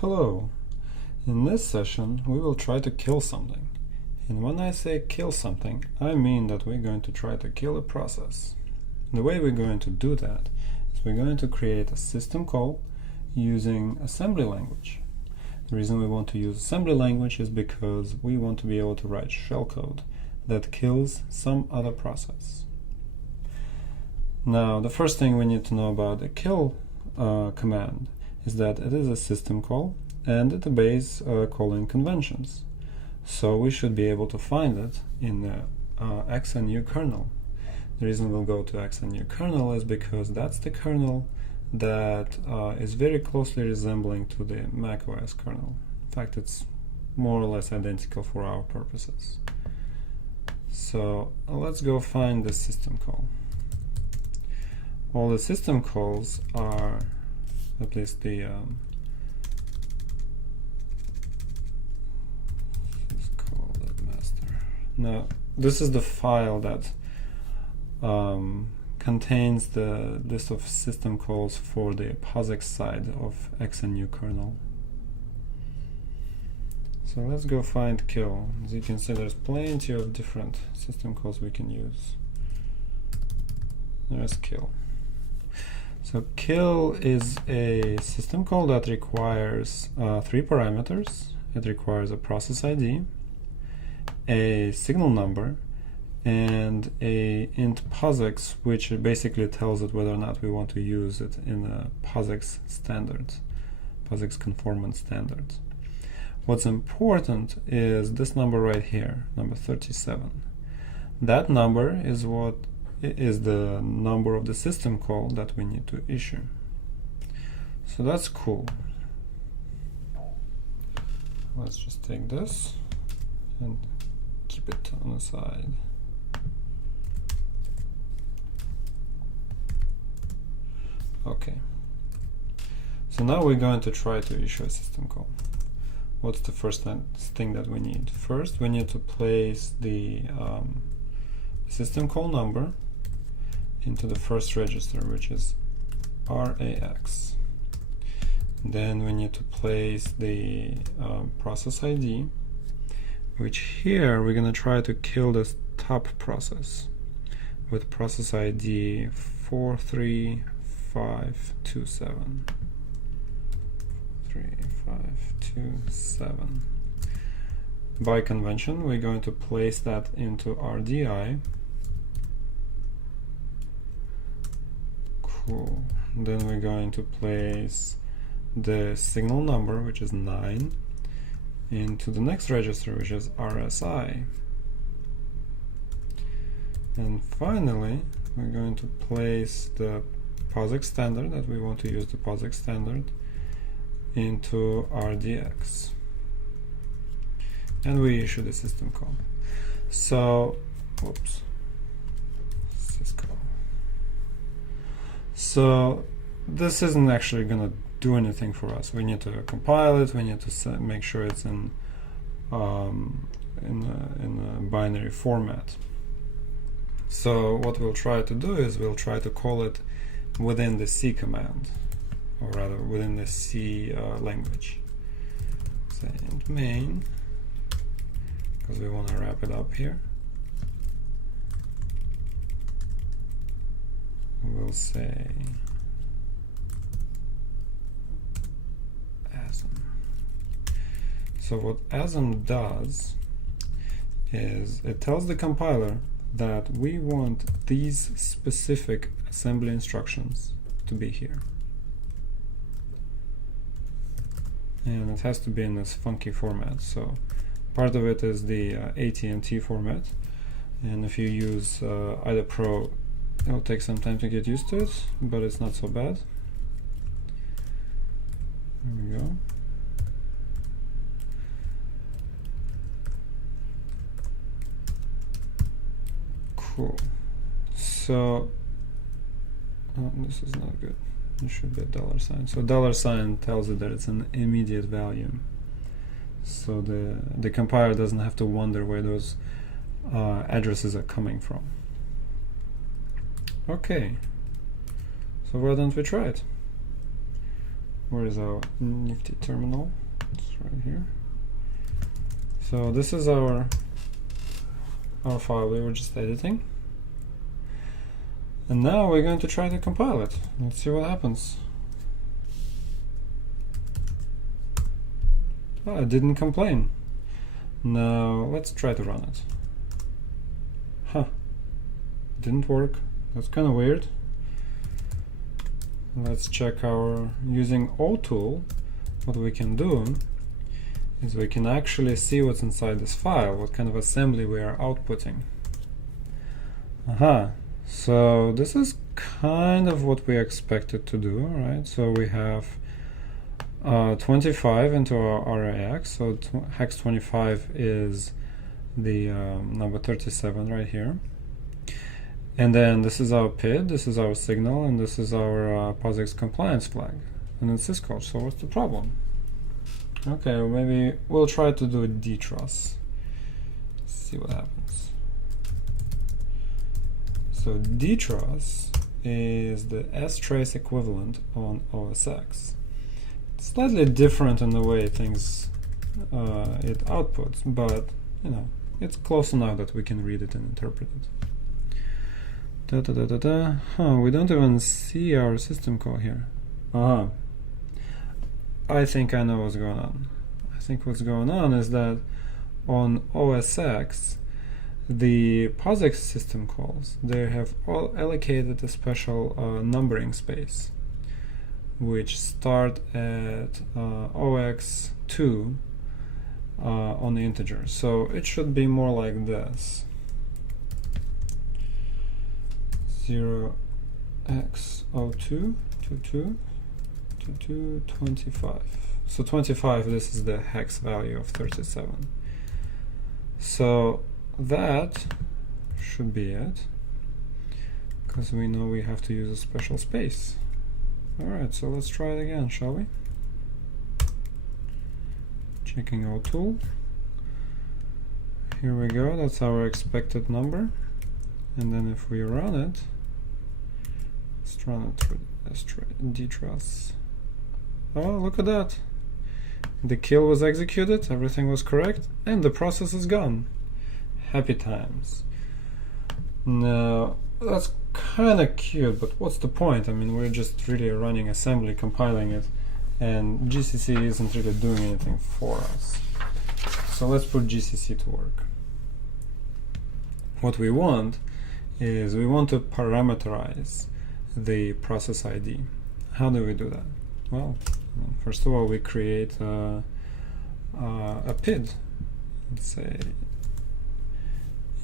Hello. In this session we will try to kill something. And when I say kill something, I mean that we're going to try to kill a process. The way we're going to do that is we're going to create a system call using assembly language. The reason we want to use assembly language is because we want to be able to write shellcode that kills some other process. Now, the first thing we need to know about the kill command is that it is a system call and it obeys calling conventions. So we should be able to find it in the XNU kernel. The reason we'll go to XNU kernel is because that's the kernel that is very closely resembling to the macOS kernel. In fact, it's more or less identical for our purposes. So let's go find the system call. All the system calls are, at least the let's call it master. Now, this is the file that contains the list of system calls for the POSIX side of XNU kernel. So let's go find kill. As you can see, there's plenty of different system calls we can use. There's kill. So kill is a system call that requires 3 parameters. It requires a process ID, a signal number, and a int POSIX, which basically tells it whether or not we want to use it in a POSIX standards, POSIX conformance standards. What's important is this number right here, number 37. That number is what is the number of the system call that we need to issue. So that's cool. Let's just take this and keep it on the side. Okay. So now we're going to try to issue a system call. What's the first thing that we need? First, we need to place the system call number into the first register, which is RAX. Then we need to place the process ID, which here we're going to try to kill this top process with process ID 43527. 3527. By convention, we're going to place that into RDI. Cool. Then we're going to place the signal number, which is 9, into the next register, which is RSI. And finally, we're going to place the POSIX standard that we want to use, the POSIX standard, into RDX. And we issue the system call. So, whoops. So this isn't actually going to do anything for us. We need to compile it. We need to make sure it's in a binary format. So what we'll try to do is we'll try to call it within the C command, or rather within the C language. Say int main, because we want to wrap it up here. We'll say asm. So what asm does is it tells the compiler that we want these specific assembly instructions to be here. And it has to be in this funky format. So part of it is the AT&T format. And if you use IDA Pro, it'll take some time to get used to it, but it's not so bad. There we go. Cool. So, oh, this is not good. It should be a $sign. So $sign tells it that it's an immediate value. So the compiler doesn't have to wonder where those addresses are coming from. Okay, so why don't we try it? Where is our nifty terminal? It's right here. So this is our file we were just editing. And now we're going to try to compile it. Let's see what happens. Oh, it didn't complain. Now let's try to run it. Huh. Didn't work. That's kind of weird. Let's check our, using O-tool, what we can do is we can actually see what's inside this file, what kind of assembly we are outputting. Aha. So this is kind of what we expected to do, right? So we have 25 into our RAX, so hex 25 is the number 37 right here. And then this is our PID, this is our signal, and this is our POSIX compliance flag. And it's syscall, so what's the problem? Okay, well maybe we'll try to do a dtruss. See what happens. So dtruss is the strace equivalent on OSX. It's slightly different in the way things it outputs, but you know, it's close enough that we can read it and interpret it. Huh, we don't even see our system call here. I think I know what's going on. I think what's going on is that on OSX, the POSIX system calls, they have all allocated a special numbering space, which start at OX2 on the integer. So it should be more like this. 0x02 to 25. So 25, this is the hex value of 37. So that should be it, because we know we have to use a special space. Alright, so let's try it again, shall we? Checking O-tool. Here we go, that's our expected number. And then if we run it, let's run it through dtruss. Oh, look at that. The kill was executed, everything was correct, and the process is gone. Happy times. Now, that's kind of cute, but what's the point? I mean, we're just really running assembly, compiling it, and GCC isn't really doing anything for us. So let's put GCC to work. What we want is we want to parameterize the process ID. How do we do that? Well, first of all, we create a PID. Let's say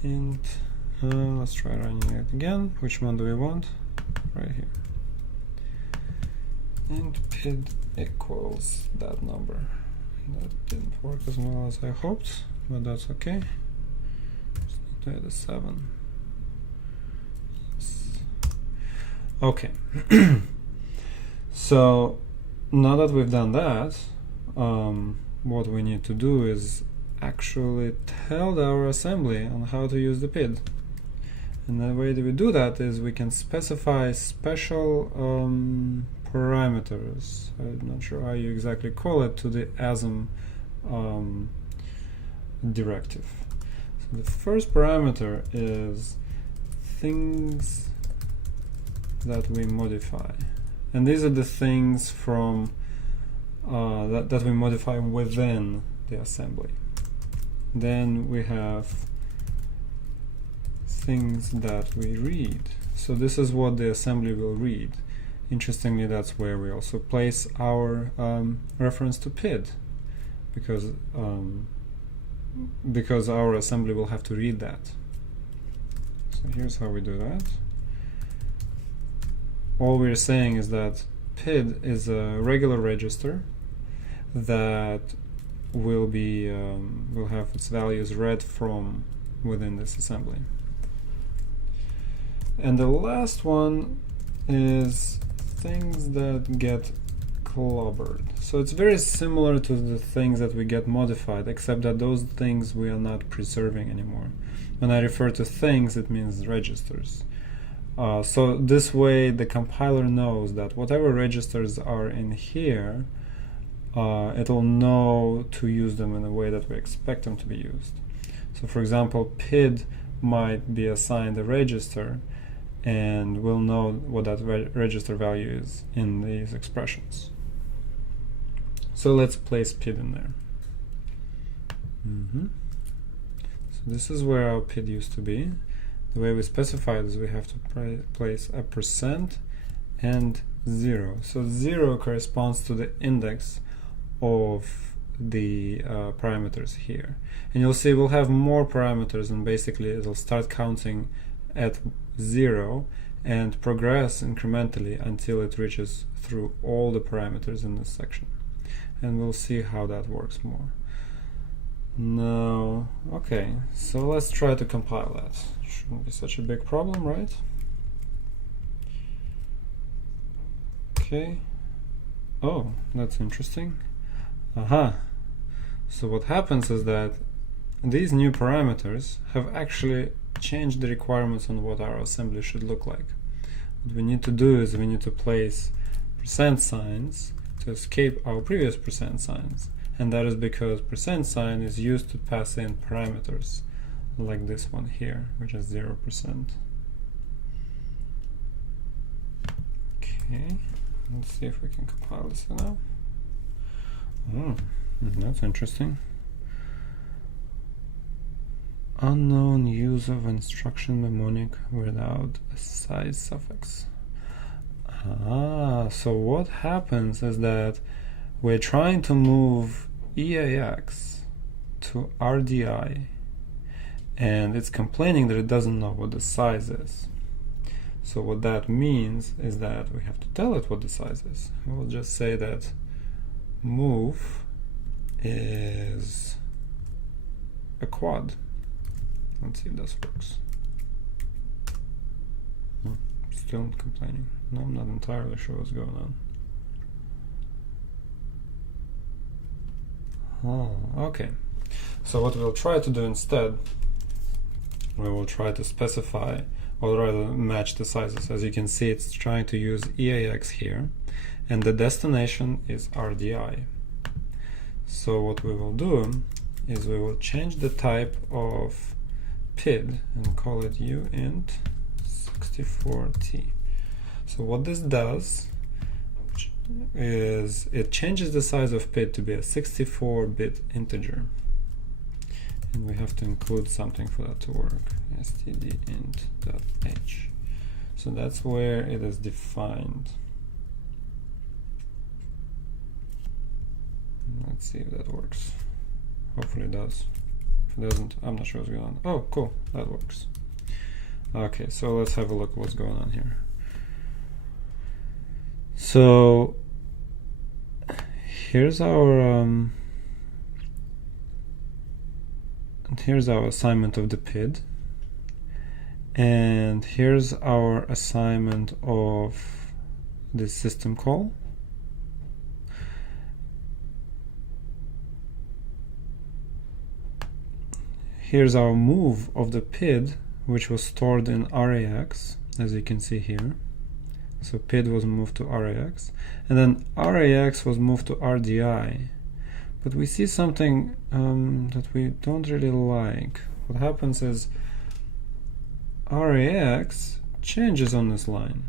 int, let's try running it again. Which one do we want? Right here. Int PID equals that number. That didn't work as well as I hoped, but that's okay. Just need to add a 7. Okay. So now that we've done that, what we need to do is actually tell our assembly on how to use the PID. And the way that we do that is we can specify special parameters. I'm not sure how you exactly call it, to the ASM directive. So the first parameter is things that we modify. And these are the things from that we modify within the assembly. Then we have things that we read. So this is what the assembly will read. Interestingly, that's where we also place our reference to PID, because our assembly will have to read that. So here's how we do that. All we're saying is that PID is a regular register that will be will have its values read from within this assembly. And the last one is things that get clobbered. So it's very similar to the things that we get modified, except that those things we are not preserving anymore. When I refer to things, it means registers. So this way the compiler knows that whatever registers are in here, it'll know to use them in a way that we expect them to be used. So for example, PID might be assigned a register, and we'll know what that register value is in these expressions. So let's place PID in there. So this is where our PID used to be. The way we specify it is we have to place a % and 0. So 0 corresponds to the index of the parameters here. And you'll see we'll have more parameters, and basically it'll start counting at 0 and progress incrementally until it reaches through all the parameters in this section. And we'll see how that works more. Now, okay, so let's try to compile that. Shouldn't be such a big problem, right? Okay. Oh, that's interesting. So what happens is that these new parameters have actually changed the requirements on what our assembly should look like. What we need to do is we need to place % signs to escape our previous % signs. And that is because % sign is used to pass in parameters like this one here, which is 0%. Okay, let's see if we can compile this now. Oh, that's interesting. Unknown use of instruction mnemonic without a size suffix. So what happens is that we're trying to move EAX to RDI, and it's complaining that it doesn't know what the size is. So what that means is that we have to tell it what the size is. We'll just say that move is a quad. Let's see if this works. Still complaining. No, I'm not entirely sure what's going on. Okay. So what we'll try to do instead, we will try to specify, or rather match the sizes. As you can see, it's trying to use EAX here, and the destination is RDI. So what we will do is we will change the type of PID and call it uint64t. So what this does is it changes the size of PID to be a 64-bit integer, and we have to include something for that to work. stdint.h. So that's where it is defined. Let's see if that works. Hopefully it does. If it doesn't, I'm not sure what's going on. Oh, cool, that works. Okay, so let's have a look at what's going on here. So here's our assignment of the PID, and here's our assignment of the system call. Here's our move of the PID, which was stored in RAX, as you can see here. So PID was moved to RAX, and then RAX was moved to RDI. But we see something that we don't really like. What happens is RAX changes on this line.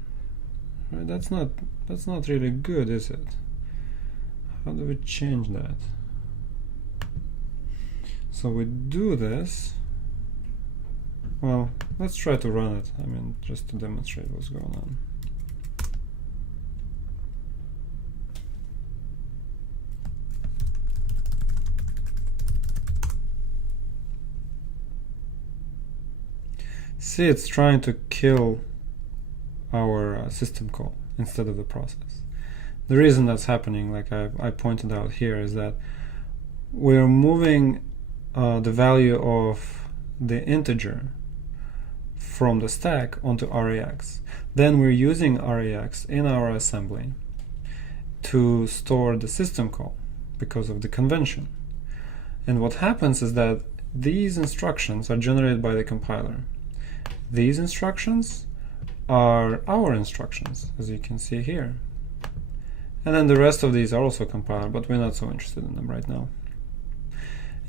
Right? That's not really good, is it? How do we change that? So we do this. Well, let's try to run it. I mean, just to demonstrate what's going on. See, it's trying to kill our system call instead of the process. The reason that's happening, like I pointed out here, is that we're moving the value of the integer from the stack onto RAX. Then we're using RAX in our assembly to store the system call because of the convention. And what happens is that these instructions are generated by the compiler. These instructions are our instructions, as you can see here. And then the rest of these are also compiled, but we're not so interested in them right now.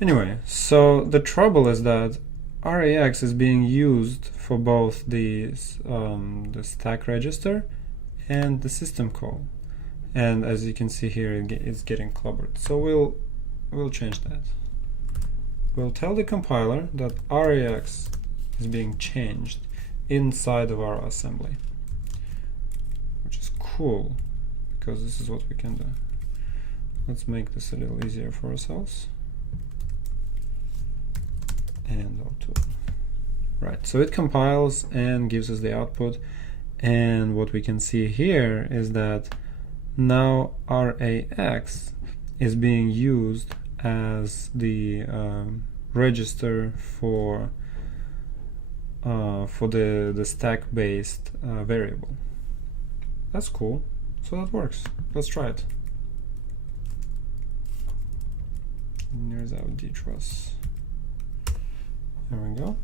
Anyway, so the trouble is that RAX is being used for both the stack register and the system call. And as you can see here, it's getting clobbered. So we'll change that. We'll tell the compiler that RAX is being changed inside of our assembly, which is cool, because this is what we can do. Let's make this a little easier for ourselves. And O2. Right, so it compiles and gives us the output. And what we can see here is that now RAX is being used as the register for the stack-based variable. That's cool. So that works. Let's try it. And here's our dtruss. There we go.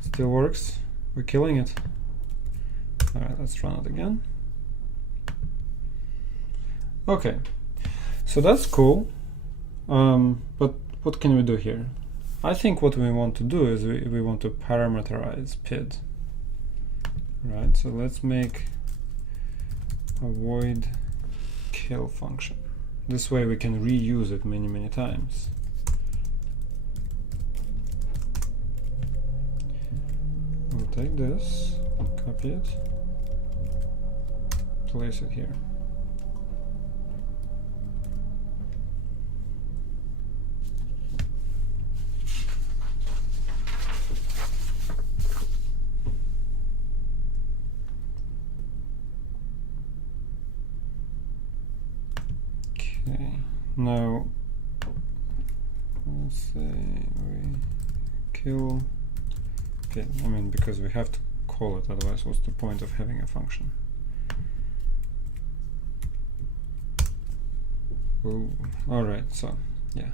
Still works. We're killing it. Alright, let's run it again. Okay, so that's cool. But what can we do here? I think what we want to do is we want to parameterize PID. Right, so let's make a void kill function. This way we can reuse it many times. We'll take this, copy it, place it here. Okay, now let's say we kill. Okay, I mean, because we have to call it, otherwise what's the point of having a function? Ooh, alright, so, yeah.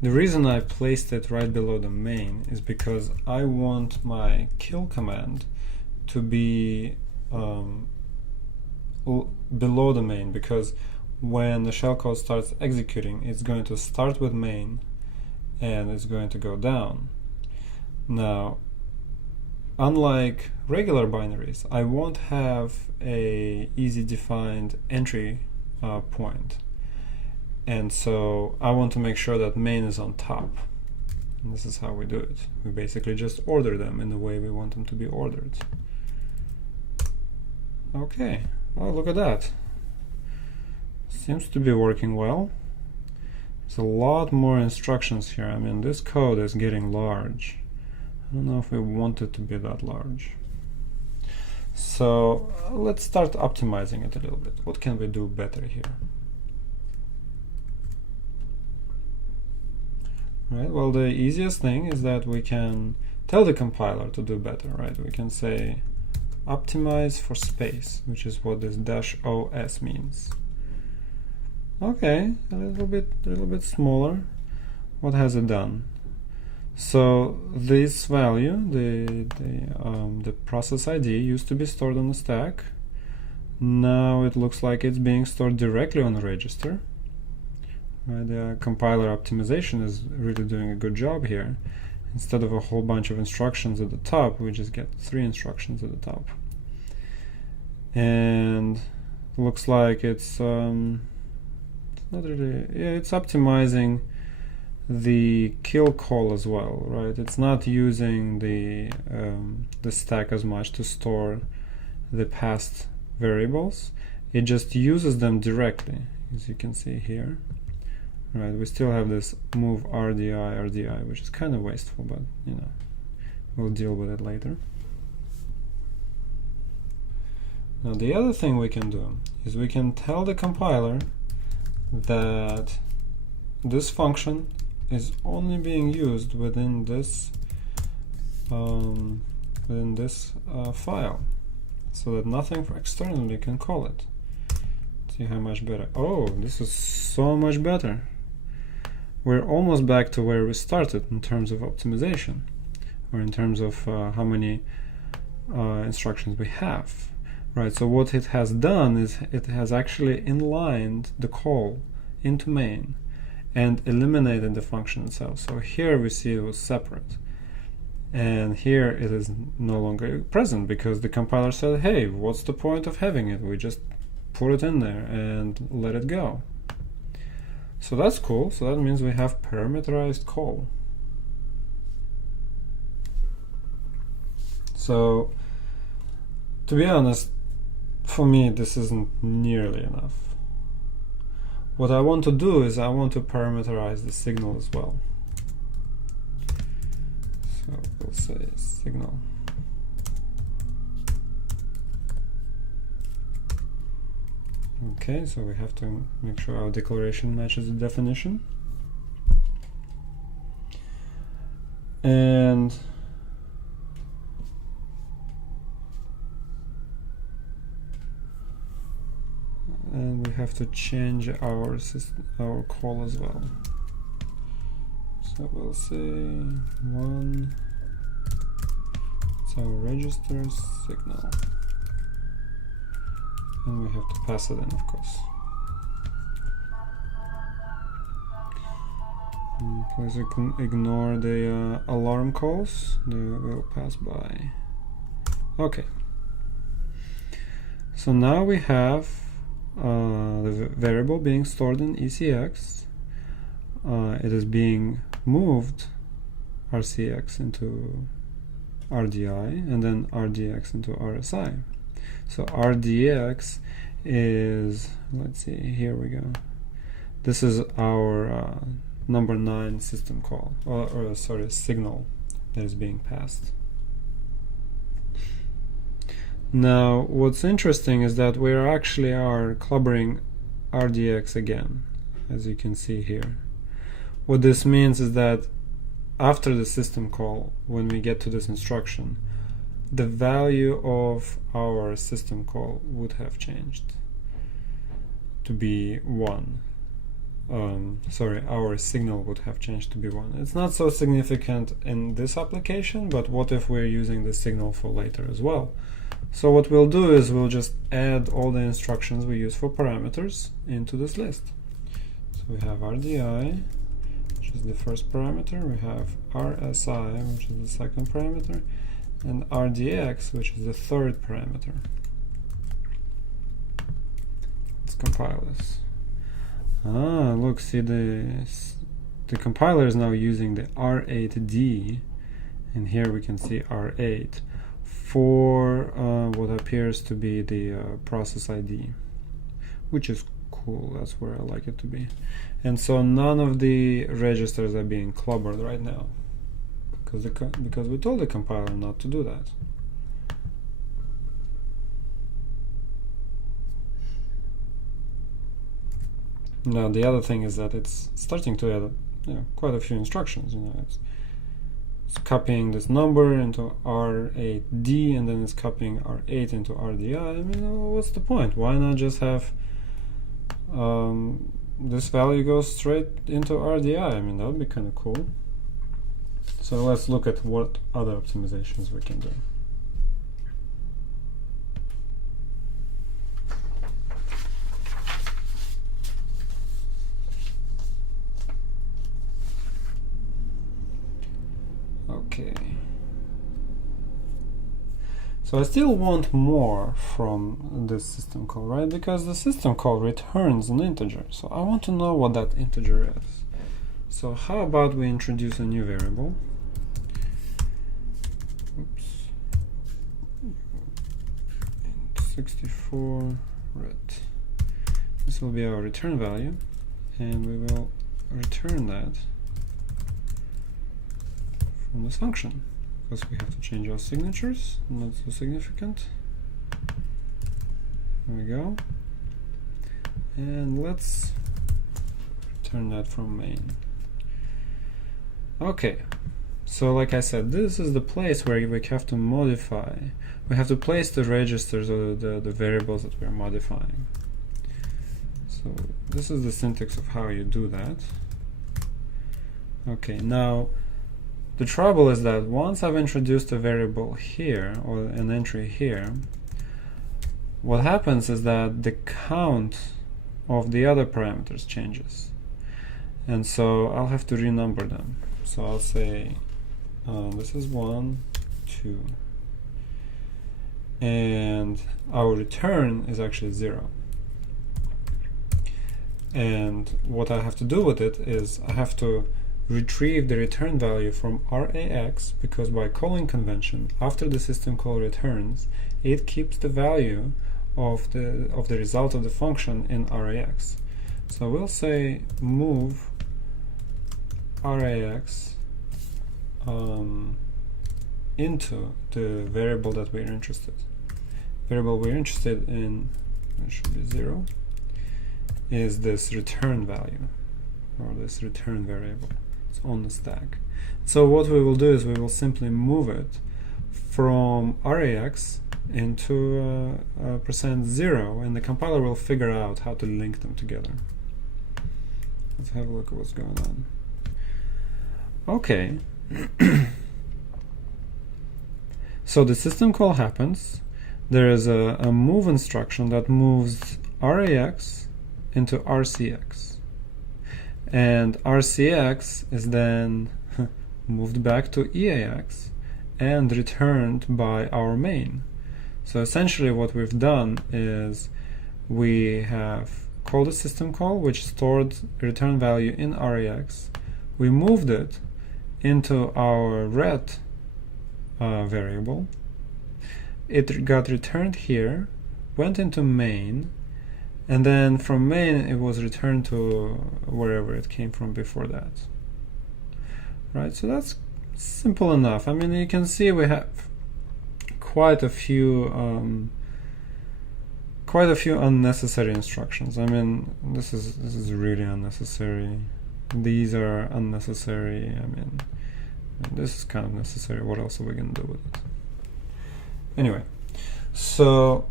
The reason I placed it right below the main is because I want my kill command to be below the main, because when the shellcode starts executing, it's going to start with main and it's going to go down. Now, unlike regular binaries, I won't have a easy defined entry point. And so I want to make sure that main is on top. And this is how we do it. We basically just order them in the way we want them to be ordered. Okay, well, look at that. Seems to be working well. There's a lot more instructions here. I mean, this code is getting large. I don't know if we want it to be that large. So let's start optimizing it a little bit. What can we do better here? Right, well, the easiest thing is that we can tell the compiler to do better, right? We can say optimize for space, which is what this -os means. Okay, a little bit smaller. What has it done? So this value, the process ID, used to be stored on the stack. Now it looks like it's being stored directly on the register. The compiler optimization is really doing a good job here. Instead of a whole bunch of instructions at the top, we just get 3 instructions at the top. And it looks like it's not really, yeah, it's optimizing the kill call as well, right? It's not using the stack as much to store the past variables. It just uses them directly, as you can see here. Right, we still have this move RDI, which is kind of wasteful, but you know, we'll deal with it later. Now the other thing we can do is we can tell the compiler that this function is only being used within this file, so that nothing externally can call it. See how much better. Oh, this is so much better. We're almost back to where we started in terms of optimization. or in terms of how many instructions we have, right? So what it has done is it has actually inlined the call into main and eliminated the function itself. So here we see it was separate, and here it is no longer present because the compiler said, hey, what's the point of having it? We just put it in there and let it go. So that's cool. So that means we have parameterized call. So to be honest, for me this isn't nearly enough. What I want to do is I want to parameterize the signal as well. So we'll say signal. Okay, so we have to make sure our declaration matches the definition. And we have to change our call as well. So we'll say 1, it's our register signal. And we have to pass it in, of course. Please ignore the alarm calls, they will pass by. Okay. So now we have the variable being stored in ECX. It is being moved RCX into RDI and then RDX into RSI. So RDX is, let's see, here we go. This is our number 9 system call, or sorry, signal that is being passed. Now, what's interesting is that we actually are clubbering RDX again, as you can see here. What this means is that after the system call, when we get to this instruction, the value of our system call would have changed to be 1. Sorry, our signal would have changed to be 1. It's not so significant in this application, but what if we're using the signal for later as well? So what we'll do is we'll just add all the instructions we use for parameters into this list. So we have RDI, which is the first parameter, we have RSI, which is the second parameter, and RDX, which is the third parameter. Let's compile this. Ah, look, see the compiler is now using the R8D, and here we can see R8 for what appears to be the process ID, which is cool. That's where I like it to be. And so none of the registers are being clobbered right now, because we told the compiler not to do that. Now the other thing is that it's starting to add quite a few instructions. It's copying this number into R8D, and then it's copying R8 into RDI. I mean, what's the point? Why not just have this value go straight into RDI? I mean, that would be kind of cool. So let's look at what other optimizations we can do. Okay. So I still want more from this system call, right? Because the system call returns an integer. So I want to know what that integer is. So how about we introduce a new variable? Oops. 64 red. This will be our return value, and we will return that from this function, because we have to change our signatures. Not so significant. There we go. And let's return that from main. Okay, so like I said, this is the place where we have to modify. We have to place the registers or the variables that we're modifying. So this is the syntax of how you do that. Okay, now The trouble is that once I've introduced a variable here, or an entry here, what happens is that the count of the other parameters changes. And so I'll have to renumber them. So I'll say this is 1, 2. And our return is actually 0. And what I have to do with it is I have to retrieve the return value from RAX, because by calling convention, after the system call returns, it keeps the value of the result of the function in RAX. So we'll say move RAX into the variable that we're interested. Variable we're interested in, it should be 0, is this return value, or this return variable. It's on the stack. So what we will do is we will simply move it from RAX into %0, and the compiler will figure out how to link them together. Let's have a look at what's going on. Okay. So the system call happens. There is a move instruction that moves RAX into RCX. And RCX is then moved back to EAX and returned by our main. So essentially what we've done is we have called a system call which stored return value in RAX. We moved it into our ret variable. It got returned here, went into main, and then from main it was returned to wherever it came from before that. Right, so that's simple enough. I mean, you can see we have quite a few unnecessary instructions. I mean, this is really unnecessary. These are unnecessary. I mean, this is kind of necessary. What else are we going to do with it? Anyway, so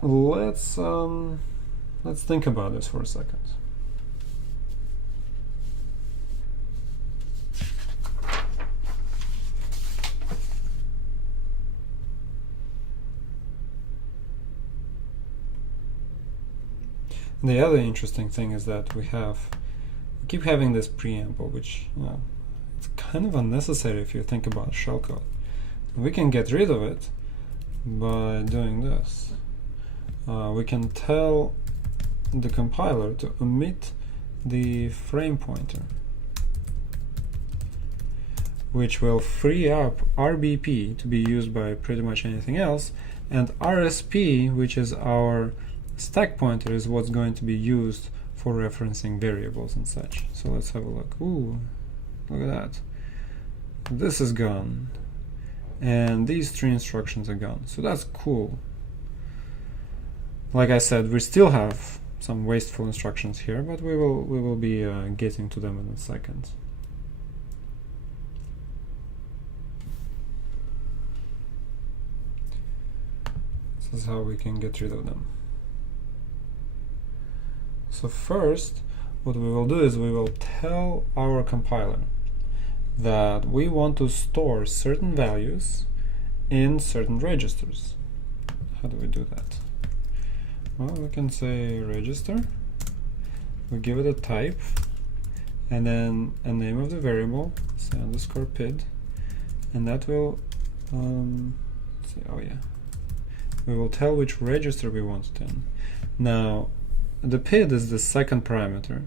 let's think about this for a second. The other interesting thing is that we keep having this preamble, which, you know, it's kind of unnecessary if you think about shellcode. We can get rid of it by doing this. We can tell the compiler to omit the frame pointer, which will free up RBP to be used by pretty much anything else, and RSP, which is our stack pointer, is what's going to be used for referencing variables and such. So let's have a look. Ooh, look at that. This is gone. And these 3 instructions are gone. So that's cool. Like I said, we still have some wasteful instructions here, but we will be getting to them in a second. This is how we can get rid of them. So first, what we will do is we will tell our compiler that we want to store certain values in certain registers. How do we do that? Well, we can say register, we give it a type, and then a name of the variable, say underscore PID, and that will, we will tell which register we want it in. Now, the PID is the second parameter,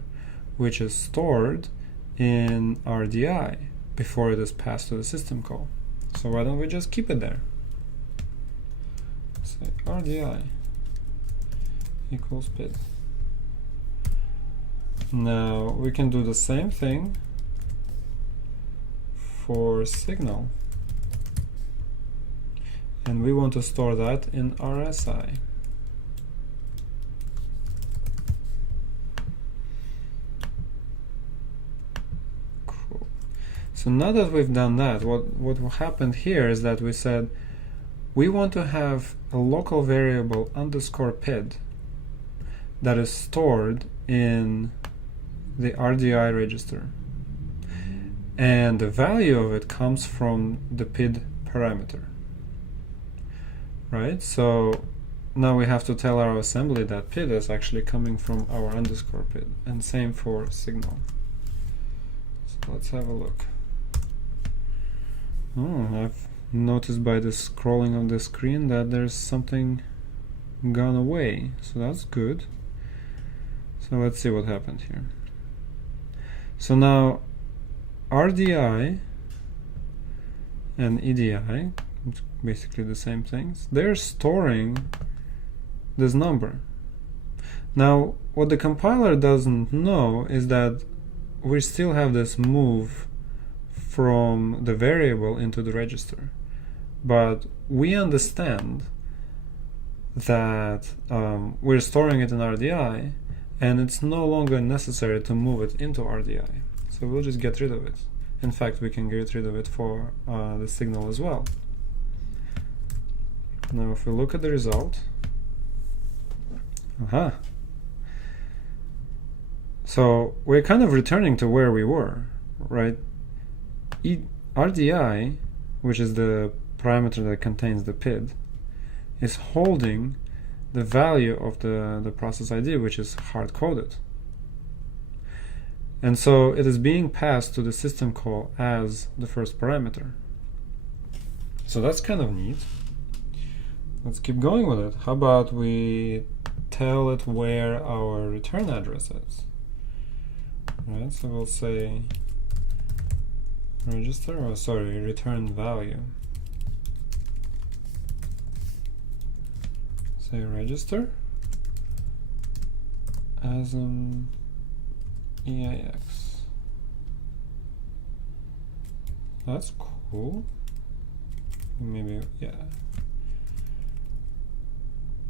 which is stored in RDI before it is passed to the system call. So why don't we just keep it there? Say RDI equals PID. Now we can do the same thing for signal, and we want to store that in RSI. Cool. So now that we've done that, what happened here is that we said we want to have a local variable underscore PID that is stored in the RDI register. and the value of it comes from the PID parameter, right? So now we have to tell our assembly that PID is actually coming from our underscore PID, and same for signal. So let's have a look. Oh, I've noticed by the scrolling of the screen that there's something gone away, so that's good. So let's see what happened here. So now RDI and EDI, it's basically the same things, they're storing this number. Now what the compiler doesn't know is that we still have this move from the variable into the register, but we understand that we're storing it in RDI, and it's no longer necessary to move it into RDI. So we'll just get rid of it. In fact, we can get rid of it for the signal as well. Now if we look at the result, so we're kind of returning to where we were, right? RDI, which is the parameter that contains the PID, is holding the value of the process ID, which is hard-coded. And so it is being passed to the system call as the first parameter. So that's kind of neat. Let's keep going with it. How about we tell it where our return address is? Right, so we'll say register, or sorry, return value. Say register as an EAX. That's cool. Maybe, yeah.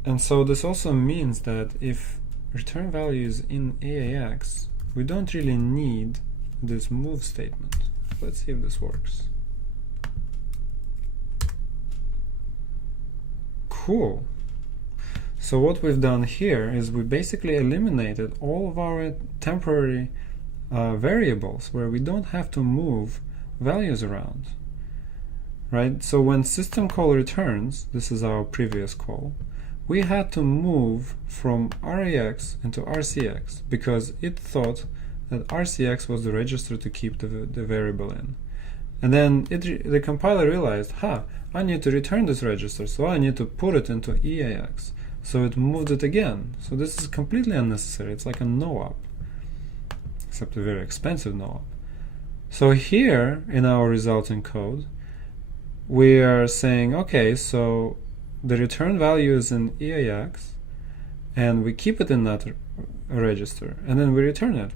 And so this also means that if return value is in EAX, we don't really need this move statement. Let's see if this works. Cool. So what we've done here is we basically eliminated all of our temporary variables where we don't have to move values around, right? So when system call returns, this is our previous call, we had to move from RAX into RCX because it thought that RCX was the register to keep the variable in. And then the compiler realized, I need to return this register, so I need to put it into EAX. So it moved it again. So this is completely unnecessary. It's like a no-op, except a very expensive no-op. So here in our resulting code, we are saying, okay, so the return value is in EAX, and we keep it in that register, and then we return it.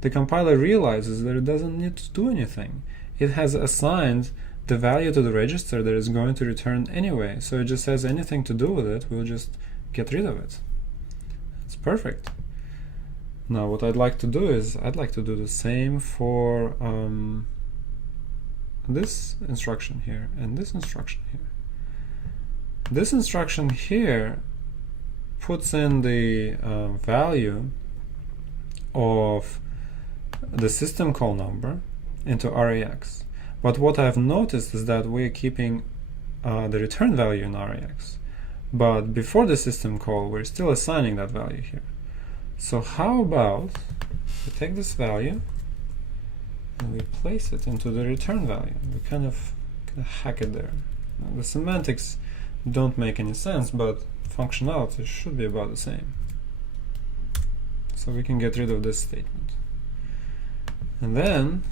The compiler realizes that it doesn't need to do anything. It has assigned the value to the register that is going to return anyway, so it just has anything to do with it, we'll just get rid of it. It's perfect. Now what I'd like to do is I'd like to do the same for this instruction here and this instruction here. This instruction here puts in the value of the system call number into RAX. But what I've noticed is that we're keeping the return value in RAX. But before the system call, we're still assigning that value here. So how about we take this value and we place it into the return value. We kind of hack it there. Now, the semantics don't make any sense, but functionality should be about the same. So we can get rid of this statement. And then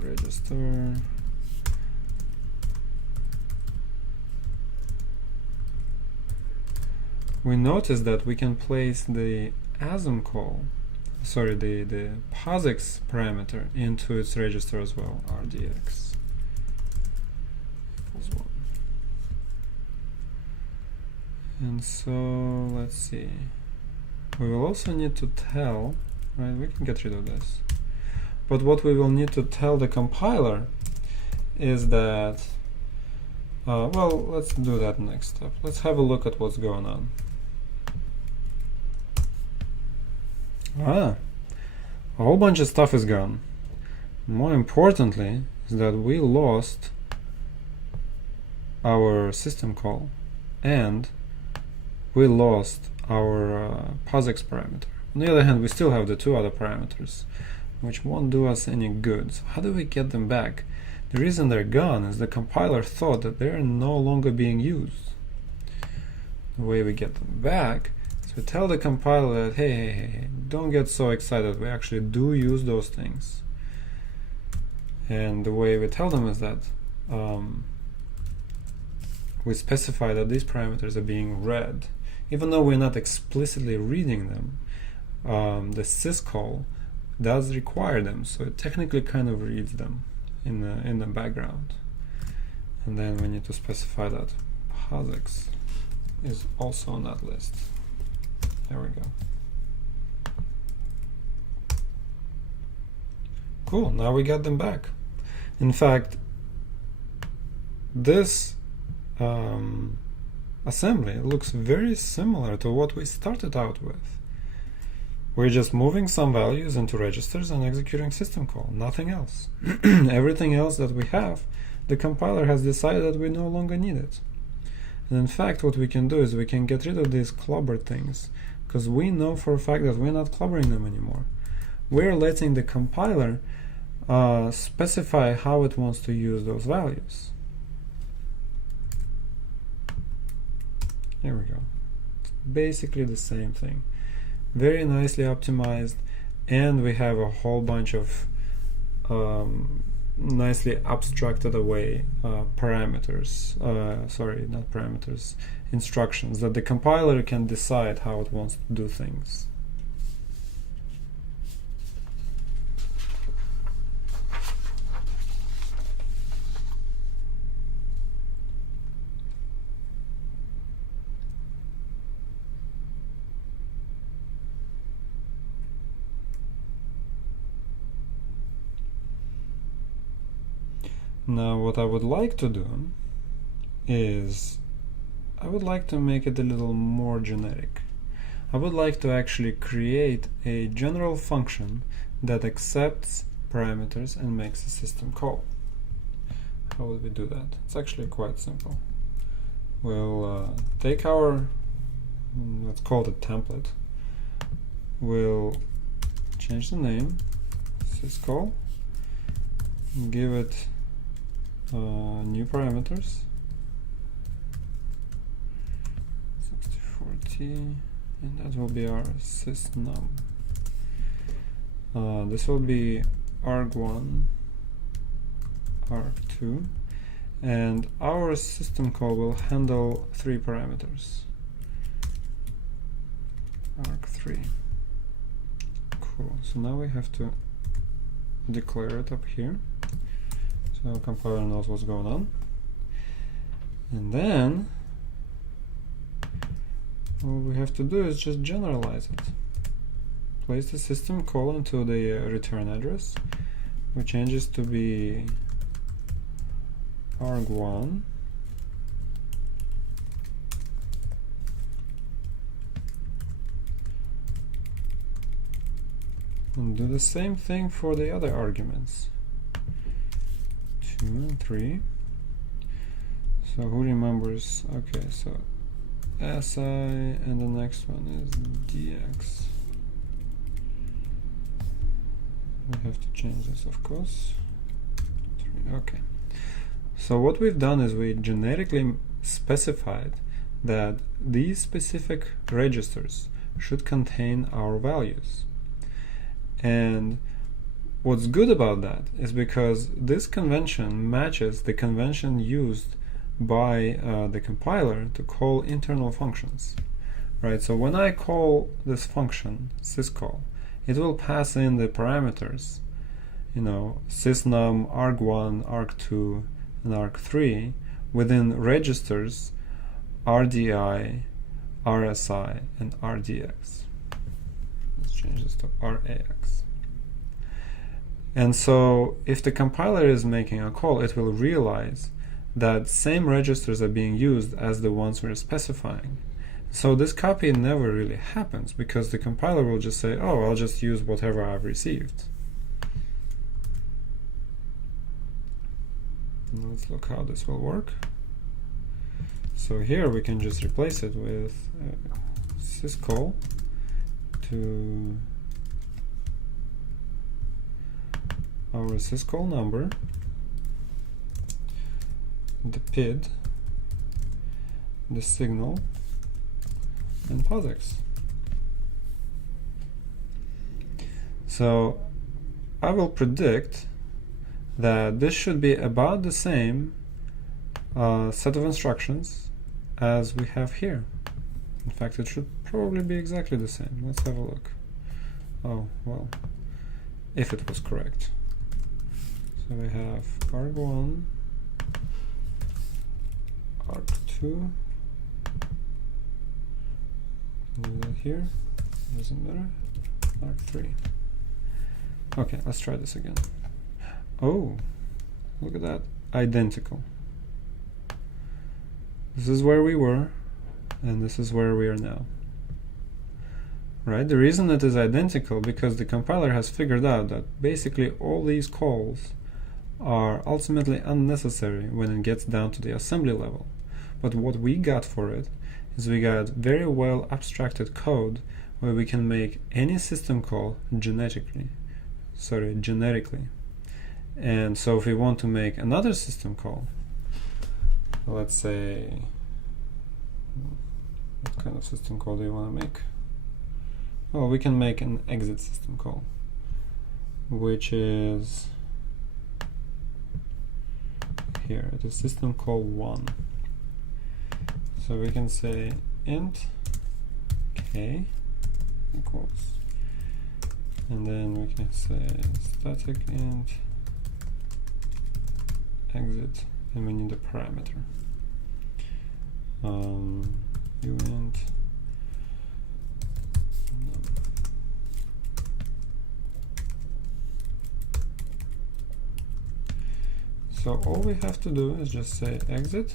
register we notice that we can place the asm call, sorry, the POSIX parameter into its register as well, rdx equals 1. And so let's see, we will also need to tell, right, we can get rid of this, but what we will need to tell the compiler is that well, let's do that next step. Let's have a look at what's going on. A whole bunch of stuff is gone. more importantly, is that we lost our system call and we lost our POSIX parameter. On the other hand, we still have the two other parameters, which won't do us any good. So how do we get them back? The reason they're gone is the compiler thought that they're no longer being used. The way we get them back is we tell the compiler that, hey, don't get so excited, we actually do use those things. And the way we tell them is that we specify that these parameters are being read. Even though we're not explicitly reading them, the syscall does require them, so it technically kind of reads them in the background. And then we need to specify that POSIX is also on that list. There we go. Cool, now we got them back. In fact, this assembly looks very similar to what we started out with. We're just moving some values into registers and executing system call, nothing else. Everything else that we have, the compiler has decided that we no longer need it. And in fact, what we can do is we can get rid of these clobber things, because we know for a fact that we're not clobbering them anymore. We're letting the compiler specify how it wants to use those values. Here we go. It's basically the same thing. Very nicely optimized, and we have a whole bunch of nicely abstracted away parameters, sorry, not parameters, instructions that the compiler can decide how it wants to do things. Now what I would like to do is I would like to make it a little more generic. I would like to actually create a general function that accepts parameters and makes a system call. How would we do that? It's actually quite simple. We'll take our, let's call it template. We'll change the name, syscall, give it new parameters, 6040, and that will be our sysnum. This will be arg1, arg2, and our system call will handle 3 parameters, arg3. Cool, so now we have to declare it up here. So compiler knows what's going on. And then what we have to do is just generalize it. Place the system call into the return address, which changes to be arg1 and do the same thing for the other arguments. 2 and 3. So who remembers? Okay, so SI and the next one is DX. We have to change this, of course. 3. Okay. So what we've done is we generically specified that these specific registers should contain our values. And what's good about that is because this convention matches the convention used by the compiler to call internal functions, right? So when I call this function syscall, it will pass in the parameters, you know, sysnum, arg1, arg2, and arg3 within registers RDI, RSI, and RDX. Let's change this to RAX. And so if the compiler is making a call, it will realize that same registers are being used as the ones we're specifying. So this copy never really happens because the compiler will just say, oh, I'll just use whatever I've received. Let's look how this will work. So here we can just replace it with syscall to our syscall number, the PID, the signal, and POSIX. So I will predict that this should be about the same set of instructions as we have here. In fact, it should probably be exactly the same. Let's have a look. Oh, well, if it was correct. So we have arg1, arg2, do that here, doesn't matter, arg3. Okay, let's try this again. Oh, look at that, identical. This is where we were, and this is where we are now. Right? The reason it is identical because the compiler has figured out that basically all these calls are ultimately unnecessary when it gets down to the assembly level. But what we got for it is we got very well abstracted code where we can make any system call generically. And so if we want to make another system call, let's say, what kind of system call do you want to make? Well, we can make an exit system call, which is here. It is system call 1. So we can say int k equals, and then we can say static int exit, and we need a parameter. Uint So all we have to do is just say exit,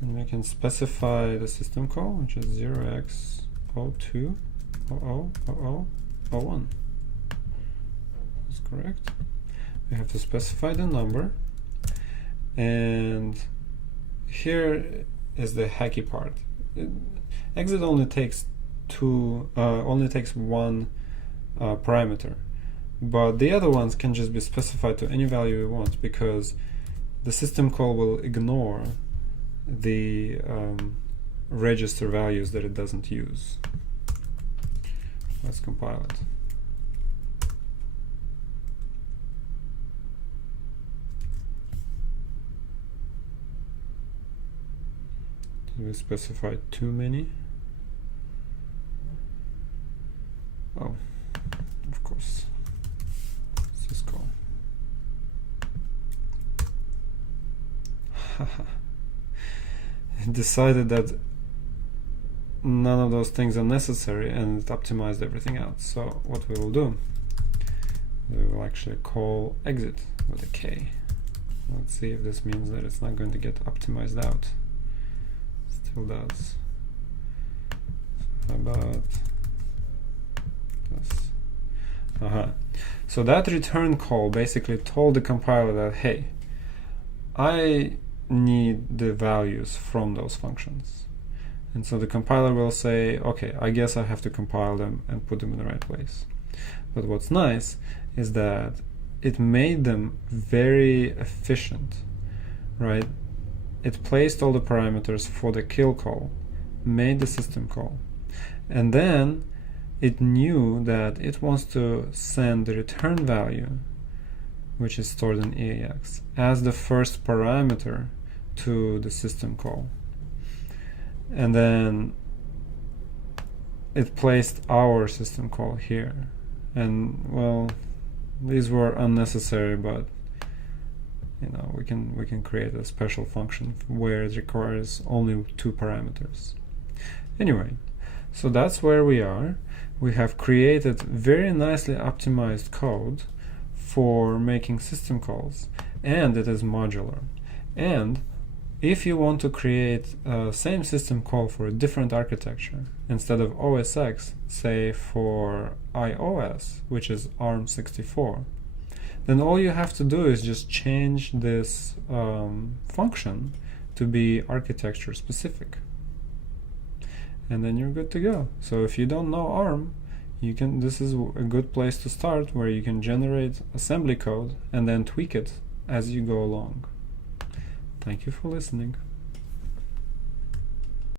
and we can specify the system call, which is 0x02000001. That's correct. We have to specify the number, and here is the hacky part. Exit only takes one parameter, but the other ones can just be specified to any value we want, because the system call will ignore the register values that it doesn't use. Let's compile it. We specified too many. Oh, of course. Syscall. It decided that none of those things are necessary, and it optimized everything out. So what we will do, we will actually call exit with a K. Let's see if this means that it's not going to get optimized out. Still does. How about this? So that return call basically told the compiler that, hey, I need the values from those functions. And so the compiler will say, okay, I guess I have to compile them and put them in the right place. But what's nice is that it made them very efficient, right? It placed all the parameters for the kill call, made the system call, and then it knew that it wants to send the return value, which is stored in EAX, as the first parameter to the system call. And then it placed our system call here. And well, these were unnecessary, but you know, we can create a special function where it requires only 2 parameters. Anyway, so that's where we are. We have created very nicely optimized code for making system calls, and it is modular. And if you want to create a same system call for a different architecture, instead of OS X, say for iOS, which is ARM64, then all you have to do is just change this function to be architecture specific, and then you're good to go. So if you don't know ARM, this is a good place to start, where you can generate assembly code and then tweak it as you go along. Thank you for listening.